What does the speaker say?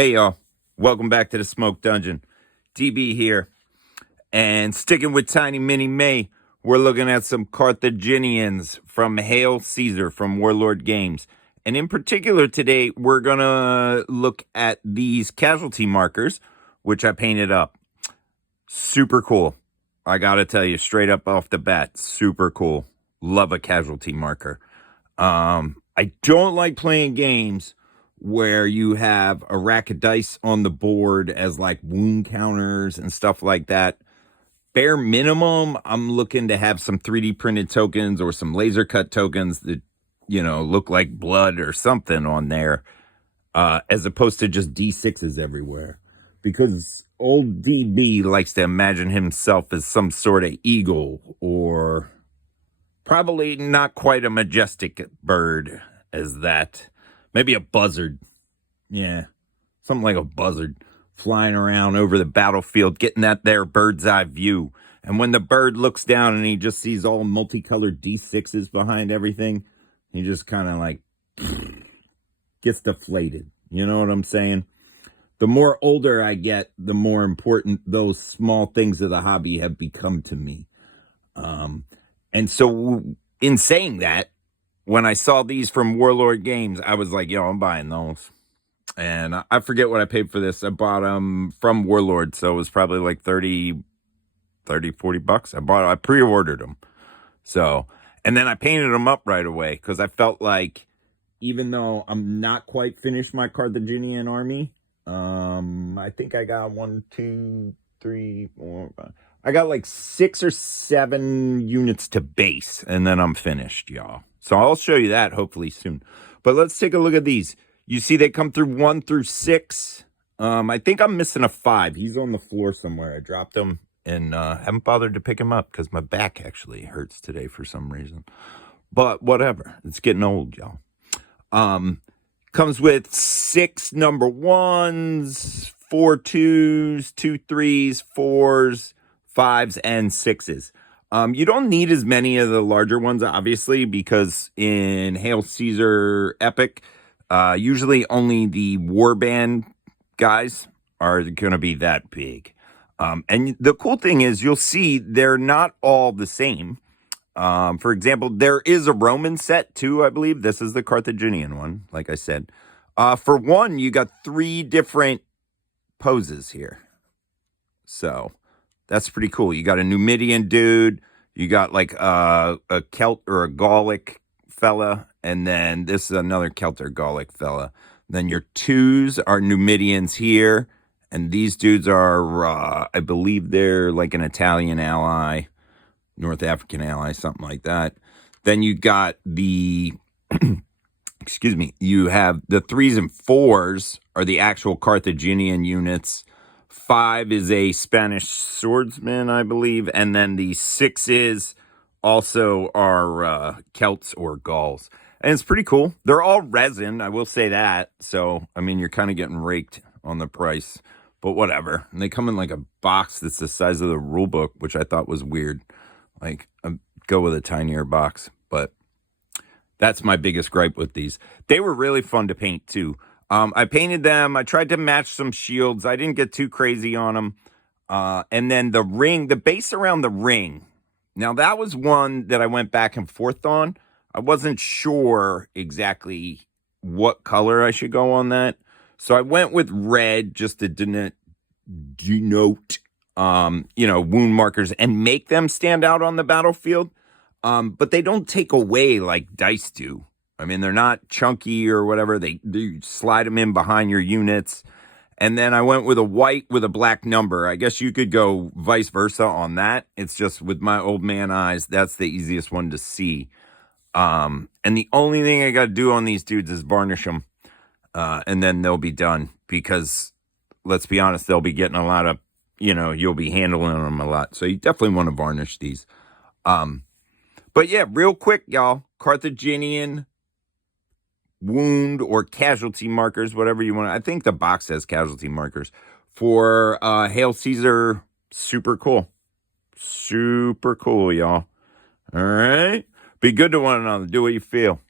Hey y'all, welcome back to the Smoke Dungeon. DB here, and sticking with Tiny Mini May, we're looking at some Carthaginians from Hail Caesar from Warlord Games. And in particular today, we're gonna look at these casualty markers, which I painted up. Super cool. I gotta tell you, straight up off the bat, super cool. Love a casualty marker. I don't like playing games where you have a rack of dice on the board as like wound counters and stuff like that. Bare minimum, I'm looking to have some 3D printed tokens or some laser cut tokens that, look like blood or something on there, as opposed to just D6s everywhere. Because old DB likes to imagine himself as some sort of eagle, or probably not quite a majestic bird as that. Maybe a buzzard. Yeah, something like a buzzard flying around over the battlefield, getting that there bird's eye view. And when the bird looks down and he just sees all multicolored D6s behind everything, he just kind of like gets deflated. You know what I'm saying? The more older I get, the more important those small things of the hobby have become to me. And so in saying that, when I saw these from Warlord Games, I was like, yo, I'm buying those. And I forget what I paid for this. I bought them from Warlord, so it was probably like 30, 40 bucks. I pre-ordered them. So, and then I painted them up right away because I felt like, even though I'm not quite finished my Carthaginian army, I think I got 1, 2, 3, 4, 5. I got like 6 or 7 units to base, and then I'm finished, y'all. So I'll show you that hopefully soon. But let's take a look at these. You see they come through 1 through 6. I think I'm missing a 5. He's on the floor somewhere. I dropped him and haven't bothered to pick him up because my back actually hurts today for some reason. But whatever. It's getting old, y'all. Comes with 6 number 1s, 4 2s, 2 3s, 4s, 5s, and 6s. You don't need as many of the larger ones, obviously, because in Hail Caesar Epic, usually only the warband guys are going to be that big. And the cool thing is you'll see they're not all the same. For example, there is a Roman set too, I believe. This is the Carthaginian one, like I said. For one, you got 3 different poses here. So that's pretty cool. You got a Numidian dude, you got like a Celt or a Gallic fella, and then this is another Celt or Gallic fella. Then your 2s are Numidians here, and these dudes are, I believe they're like an Italian ally, North African ally, something like that. Then you got the, excuse me, you have the 3s and 4s are the actual Carthaginian units. 5 is a Spanish swordsman, I believe. And then the 6s also are Celts or Gauls. And it's pretty cool. They're all resin, I will say that. So, I mean, you're kind of getting raked on the price. But whatever. And they come in like a box that's the size of the rule book, which I thought was weird. Like, go with a tinier box. But that's my biggest gripe with these. They were really fun to paint, too. I painted them. I tried to match some shields. I didn't get too crazy on them. And then the ring, the base around the ring. Now, that was one that I went back and forth on. I wasn't sure exactly what color I should go on that. So I went with red just to denote, wound markers and make them stand out on the battlefield. But they don't take away like dice do. I mean, they're not chunky or whatever. They slide them in behind your units. And then I went with a white with a black number. I guess you could go vice versa on that. It's just with my old man eyes, that's the easiest one to see. And the only thing I got to do on these dudes is varnish them. And then they'll be done. Because, let's be honest, they'll be getting a lot of, you'll be handling them a lot. So you definitely want to varnish these. But yeah, real quick, y'all. Carthaginian wound or casualty markers, whatever you want. I think the box has casualty markers for Hail Caesar. Super cool. Super cool, y'all. All right. Be good to one another. Do what you feel.